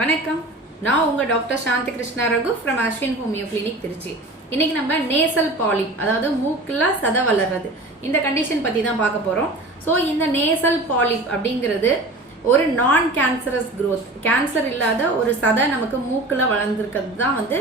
வணக்கம். நான் உங்கள் doctor Shanthi Krishna Raghu from Ashwin homeo clinic Trichy. இன்னைக்கு நம்ம நேசல் பாலிப் அதாவது மூக்கில் சத வளர்றது. இந்த கண்டிஷன் பற்றி தான் பார்க்க போகிறோம் ஸோ இந்த நேசல் பாலிப் அப்படிங்கிறது ஒரு நான் கேன்சரஸ் க்ரோத் கேன்சர் இல்லாத ஒரு சதை நமக்கு மூக்கில் வளர்ந்துருக்கிறது தான் வந்து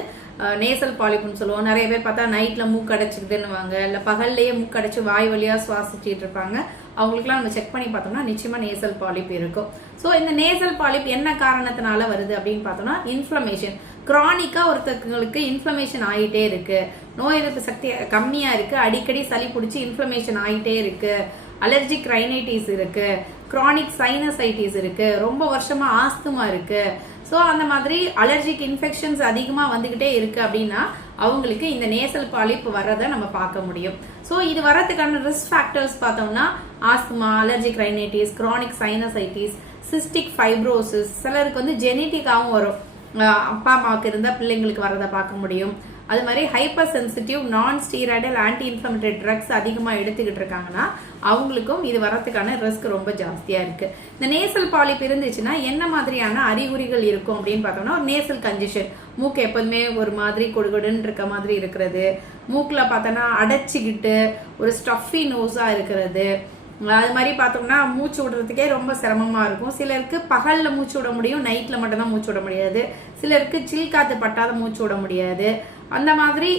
நேசல் பாலிப்னு சொல்லுவோம். நிறைய பேர் பார்த்தா நைட்டில் மூக்கடைச்சிக்கிதுன்னுவாங்க இல்லை பகல்லையே மூக்கு வாய் வழியாக சுவாசிச்சுட்டு இருப்பாங்க. அவங்களுக்குலாம் நம்ம செக் பண்ணி பார்த்தோம்னா நிச்சயமாக நேசல் பாலிப் இருக்கும். ஸோ இந்த நேசல் பாலிப் என்ன காரணத்தினால வருது அப்படின்னு பார்த்தோம்னா இன்ஃப்ளமேஷன் க்ரானிக்காக ஒருத்தங்களுக்கு இன்ஃப்ளமேஷன் ஆகிட்டே இருக்குது நோய் எதிர்ப்பு சக்தி கம்மியாக இருக்குது அடிக்கடி சளி பிடிச்சி இன்ஃப்ளமேஷன் ஆகிட்டே இருக்குது அலர்ஜிக் ரைனைட்டிஸ் இருக்குது க்ரானிக் சைனசைட்டிஸ் இருக்குது ரொம்ப வருஷமாக ஆஸ்துமா இருக்குது ஸோ அந்த மாதிரி அலர்ஜிக் இன்ஃபெக்ஷன்ஸ் அதிகமாக வந்துக்கிட்டே இருக்குது அப்படின்னா அவங்களுக்கு இந்த நேசல் பாலிப்பு வர்றதை நம்ம பார்க்க முடியும். ஸோ இது வரதுக்கான ரிஸ்க் ஃபேக்டர்ஸ் பார்த்தோம்னா asthma allergic rhinitis chronic sinusitis cystic fibrosis சிலருக்கு வந்து ஜெனட்டிக்காகவும் வரும். அப்பா அம்மாவுக்கு இருந்தால் பிள்ளைங்களுக்கு வரதை பார்க்க முடியும். அது மாதிரி hyper sensitive non steroidal anti inflammatory drugs அதிகமாக எடுத்துக்கிட்டு இருக்காங்கன்னா அவங்களுக்கும் இது வரதுக்கான ரிஸ்க் ரொம்ப ஜாஸ்தியாக இருக்குது இந்த நேசல் பாலிப் இருந்துச்சுன்னா என்ன மாதிரியான அறிகுறிகள் இருக்கும் அப்படின்னு பார்த்தோம்னா ஒரு நேசல் கஞ்சிஷன் மூக்கு எப்போதுமே ஒரு மாதிரி கொடுகொடுன்னு இருக்க மாதிரி இருக்கிறது. மூக்கில் பார்த்தோன்னா அடைச்சிக்கிட்டு ஒரு ஸ்டஃபி நோஸாக இருக்கிறது. அது மாதிரி பார்த்தோம்னா மூச்சு விடுறதுக்கே ரொம்ப சிரமமாக இருக்கும். சிலருக்கு பகலில் மூச்சு விட முடியும் நைட்டில் மட்டும்தான் மூச்சு விட முடியாது. சிலருக்கு சில் காற்று பட்டாத மூச்சு விட முடியாது. அந்த மாதிரி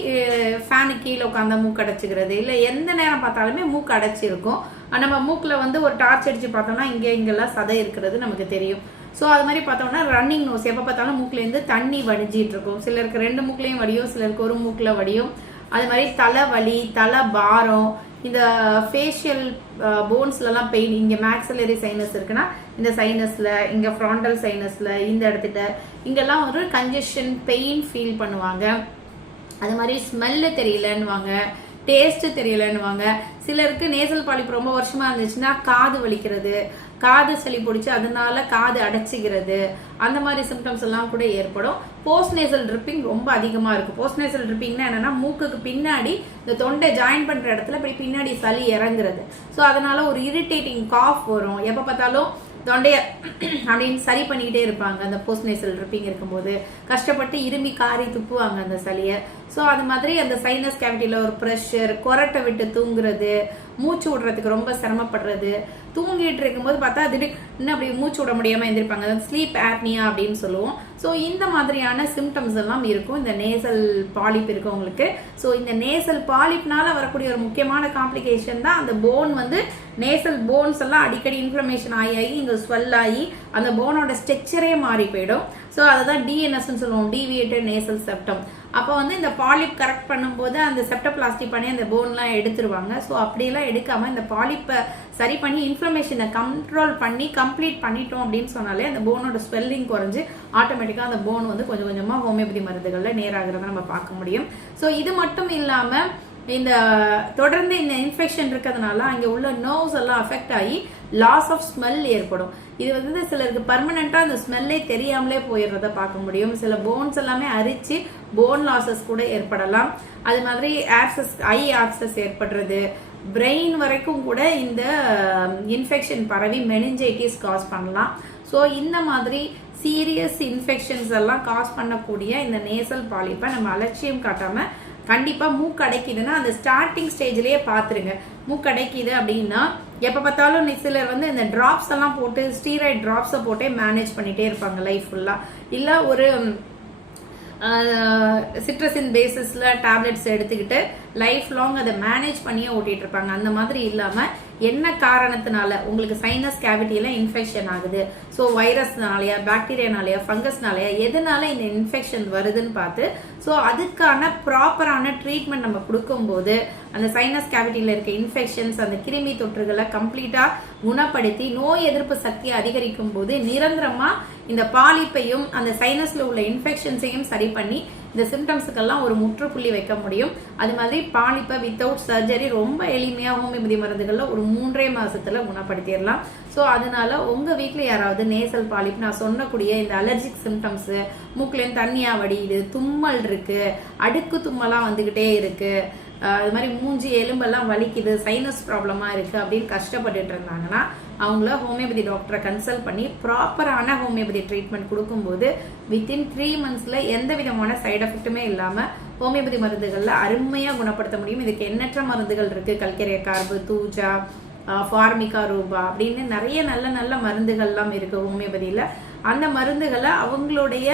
ஃபேனு கீழே உட்காந்து மூக்கு அடைச்சிக்கிறது. இல்லை எந்த நேரம் பார்த்தாலுமே மூக்கு அடைச்சிருக்கும். நம்ம மூக்கில் வந்து ஒரு டார்ச் அடித்து பார்த்தோம்னா இங்கே இங்கெல்லாம் சதை இருக்கிறது நமக்கு தெரியும். ஸோ அது மாதிரி பார்த்தோம்னா ரன்னிங் நோஸ் எப்போ பார்த்தாலும் மூக்குலேருந்து தண்ணி வடிஞ்சிட்டு இருக்கும். சிலருக்கு ரெண்டு மூக்குலேயும் வடியும் சிலருக்கு ஒரு மூக்கில் வடியும். அது மாதிரி தலை வலி தலை பாரம் இந்த ஃபேஷியல் போன்ஸ்லலாம் பெயின் இங்கே மேக்ஸலரி சைனஸ் இருக்குன்னா இந்த சைனஸில் இங்கே ஃப்ராண்டல் சைனஸில் இந்த இடத்துல இங்கெல்லாம் ஒரு கன்ஜெஷன் பெயின் ஃபீல் பண்ணுவாங்க. அது மாதிரி ஸ்மெல்லு தெரியலன்னுவாங்க டேஸ்ட்டு தெரியலன்னுவாங்க. சிலருக்கு நேசல் பாலிப்பு ரொம்ப வருஷமா இருந்துச்சுன்னா காது வலிக்கிறது காது சளி பிடிச்சி அதனால காது அடைச்சிக்கிறது அந்த மாதிரி சிம்டம்ஸ் எல்லாம் கூட ஏற்படும். போஸ்ட் நேசல் ட்ரிப்பிங் ரொம்ப அதிகமாக இருக்கும் போஸ்ட் நேசல் ட்ரிப்பிங்னா என்னன்னா மூக்குக்கு பின்னாடி இந்த தொண்டை ஜாயின் பண்ணுற இடத்துல இப்படி பின்னாடி சளி இறங்குறது. ஸோ அதனால ஒரு இரிட்டேட்டிங் காஃப் வரும். எப்போ பார்த்தாலும் தொண்டைய அப்படின்னு சரி பண்ணிக்கிட்டே இருப்பாங்க. அந்த போஸ்ட் நேசல் ட்ரிப்பிங் இருக்கும்போது. கஷ்டப்பட்டு இருமி காரி துப்புவாங்க அந்த சளியை. ஸோ அது மாதிரி அந்த சைனஸ் கேவிட்டியில் ஒரு ப்ரெஷர் கொரட்டை விட்டு தூங்குறது மூச்சு விடுறதுக்கு ரொம்ப சிரமப்படுறது. தூங்கிட்டு இருக்கும்போது பார்த்தா திடீர்னு அப்படி மூச்சு விட முடியாமல் எழுந்திருப்பாங்க ஸ்லீப் ஆப்னியா அப்படின்னு சொல்லுவோம். ஸோ இந்த மாதிரியான சிம்டம்ஸ் எல்லாம் இருக்கும் இந்த நேசல் பாலிப் இருக்கவங்களுக்கு. ஸோ இந்த நேசல் பாலிப்னால வரக்கூடிய ஒரு முக்கியமான காம்ப்ளிகேஷன் தான் அந்த போன் வந்து நேசல் போன்ஸ் எல்லாம் அடிக்கடி இன்ஃப்ளமேஷன் ஆகி ஆகி இங்கே ஸ்வெல் ஆகி அந்த போனோட ஸ்ட்ரக்சரே மாறி போயிடும். ஸோ அதுதான் டிஎன்எஸ்ன்னு சொல்லுவோம். டிவியேட்டட் நேசல் செப்டம் அப்போ வந்து இந்த பாலிப் கரெக்ட் பண்ணும்போது அந்த செப்டப்ளாஸ்டி பண்ணி அந்த போன்லாம் எடுத்துருவாங்க. ஸோ அப்படியெல்லாம் எடுக்காமல் இந்த பாலிப்பை சரி பண்ணி இன்ஃப்ளமேஷனை கண்ட்ரோல் பண்ணி கம்ப்ளீட் பண்ணிட்டோம் அப்படின்னு சொன்னாலே அந்த போனோட ஸ்வெல்லிங் குறைஞ்சி ஆட்டோமேட்டிக்காக அந்த போன் வந்து கொஞ்சம் கொஞ்சமாக ஹோமியோபதி மருந்துகளில் நேராகிறத நம்ம பார்க்க முடியும். ஸோ இது மட்டும் இல்லாமல் இந்த தொடர்ந்து இந்த இன்ஃபெக்ஷன் இருக்கிறதுனால அங்கே உள்ள நர்வ்ஸ் எல்லாம் அஃபெக்ட் ஆகி லாஸ் ஆஃப் ஸ்மெல் ஏற்படும். இது வந்து சிலருக்கு பர்மனெண்ட்டாக அந்த ஸ்மெல்லே தெரியாமலே போயிடுறத பார்க்க முடியும். சில போன்ஸ் எல்லாமே அரித்து போன் லாசஸ் கூட ஏற்படலாம். அது மாதிரி ஆக்சஸ் ஐ ஆக்சஸ் ஏற்படுறது. பிரெயின் வரைக்கும் கூட இந்த இன்ஃபெக்ஷன் பரவி மெனிஞ்சைட்டிஸ் காஸ் பண்ணலாம். ஸோ இந்த மாதிரி சீரியஸ் இன்ஃபெக்ஷன்ஸ் எல்லாம் காஸ் பண்ணக்கூடிய இந்த நேசல் பாலிப்பை நம்ம அலட்சியம் காட்டாமல் கண்டிப்பாக மூக்கடைக்குதுன்னா அந்த ஸ்டார்டிங் ஸ்டேஜ்லேயே பார்த்துருங்க மூக்கடைக்குது அப்படின்னா எப்போ பார்த்தாலும் சிலர் வந்து இந்த ட்ராப்ஸ் எல்லாம் போட்டு ஸ்டீராய்ட் ட்ராப்ஸை போட்டே மேனேஜ் பண்ணிகிட்டே இருப்பாங்க லைஃப் ஃபுல்லாக இல்லை ஒரு சிட்ரஸின் பேசிஸ்ல டேப்லெட்ஸ் எடுத்துக்கிட்டு லைஃப் லாங் அதை மேனேஜ் பண்ணியே ஓட்டிட்டு இருப்பாங்க அந்த மாதிரி இல்லாம என்ன காரணத்தினால உங்களுக்கு சைனஸ் கேவிட்டியில் இன்ஃபெக்ஷன் ஆகுது? ஸோ வைரஸ்னாலயா பாக்டீரியானாலயா ஃபங்கஸ்னாலயா எதனால இந்த இன்ஃபெக்ஷன் வருதுன்னு பார்த்து ஸோ அதுக்கான ப்ராப்பரான ட்ரீட்மெண்ட் நம்ம கொடுக்கும்போது அந்த சைனஸ் கேவிட்டியில் இருக்க இன்ஃபெக்ஷன்ஸ் அந்த கிருமி தொற்றுகளை கம்ப்ளீட்டாக குணப்படுத்தி நோய் எதிர்ப்பு சக்தியை அதிகரிக்கும் போது நிரந்தரமாக இந்த பாலிப்பையும் அந்த சைனஸில் உள்ள இன்ஃபெக்ஷன்ஸையும் சரி பண்ணி இந்த சிம்டம்ஸுக்கெல்லாம் ஒரு முற்றுப்புள்ளி வைக்க முடியும். அது மாதிரி பாலிப்பை வித்தவுட் சர்ஜரி ரொம்ப எளிமையாக ஹோமியோபதி மருந்துகளில் ஒரு மூன்றே மாதத்தில் குணப்படுத்திடலாம். ஸோ அதனால உங்கள் வீட்டில் யாராவது நேசல் பாலிப் நான் சொன்னக்கூடிய இந்த அலர்ஜிக் சிம்டம்ஸு மூக்குலேயும் தண்ணியாக வடியுது தும்மல் இருக்குது அடுக்கு தும்மலாம் வந்துக்கிட்டே இருக்குது அது மாதிரி மூஞ்சி எலும்பெல்லாம் வலிக்குது சைனஸ் ப்ராப்ளமாக இருக்குது அப்படின்னு கஷ்டப்பட்டுட்டு இருந்தாங்கன்னா அவங்கள ஹோமியோபதி டாக்டரை கன்சல்ட் பண்ணி ப்ராப்பரான ஹோமியோபதி ட்ரீட்மெண்ட் கொடுக்கும்போது வித்தின் த்ரீ மந்த்ஸில் எந்த விதமான சைடு எஃபெக்ட்டுமே இல்லாமல் ஹோமியோபதி மருந்துகளில் அருமையாக குணப்படுத்த முடியும். இதுக்கு எண்ணற்ற மருந்துகள் இருக்குது கல்கரிய கார்பு தூஜா ஃபார்மிகா ரூபா அப்படின்னு நிறைய நல்ல நல்ல மருந்துகள்லாம் இருக்குது ஹோமியோபதியில் அந்த மருந்துகளை அவங்களுடைய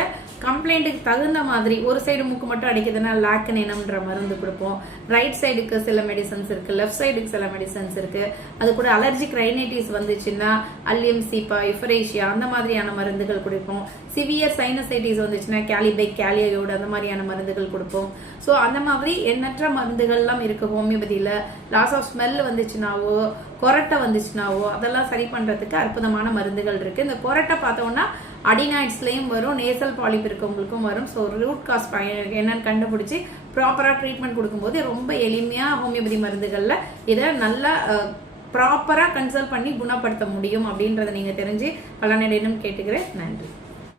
கம்ப்ளைண்ட்டுக்கு தகுந்த மாதிரி ஒரு சைடு மூக்கு மட்டும் அடிக்குதுன்னா லாக்கனேனம்ன்ற மருந்து கொடுப்போம். ரைட் சைடுக்கு சில மெடிசன்ஸ் இருக்குது லெஃப்ட் சைடுக்கு சில மெடிசன்ஸ் இருக்குது அது கூட அலர்ஜிக் ரைனைட்டிஸ் வந்துச்சுன்னா அல்லியம் சீப்பா இஃபரேஷியா அந்த மாதிரியான மருந்துகள் கொடுப்போம். சிவியர் சைனசைட்டிஸ் வந்துச்சுன்னா கேலிபைக் கேலியோடு அந்த மாதிரியான மருந்துகள் கொடுப்போம். ஸோ அந்த மாதிரி எண்ணற்ற மருந்துகள்லாம் இருக்குது ஹோமியோபதியில். லாஸ் ஆஃப் ஸ்மெல் வந்துச்சுனாவோ கொரட்டை வந்துச்சுனாவோ அதெல்லாம் சரி பண்ணுறதுக்கு அற்புதமான மருந்துகள் இருக்குது இந்த கொரட்டை பார்த்தோன்னா அடினாய்ட்ஸ்லேயும் வரும் நேசல் பாலிப் இருக்கவங்களுக்கும் வரும். ஸோ ரூட் காஸ் என்னன்னு கண்டுபிடிச்சி ப்ராப்பராக ட்ரீட்மெண்ட் கொடுக்கும்போது ரொம்ப எளிமையாக ஹோமியோபதி மருந்துகளில் இதை நல்லா ப்ராப்பராக கன்சல்ட் பண்ணி குணப்படுத்த முடியும் அப்படின்றத நீங்கள் தெரிஞ்சு பலனிடம் கேட்டுக்கிறேன். நன்றி.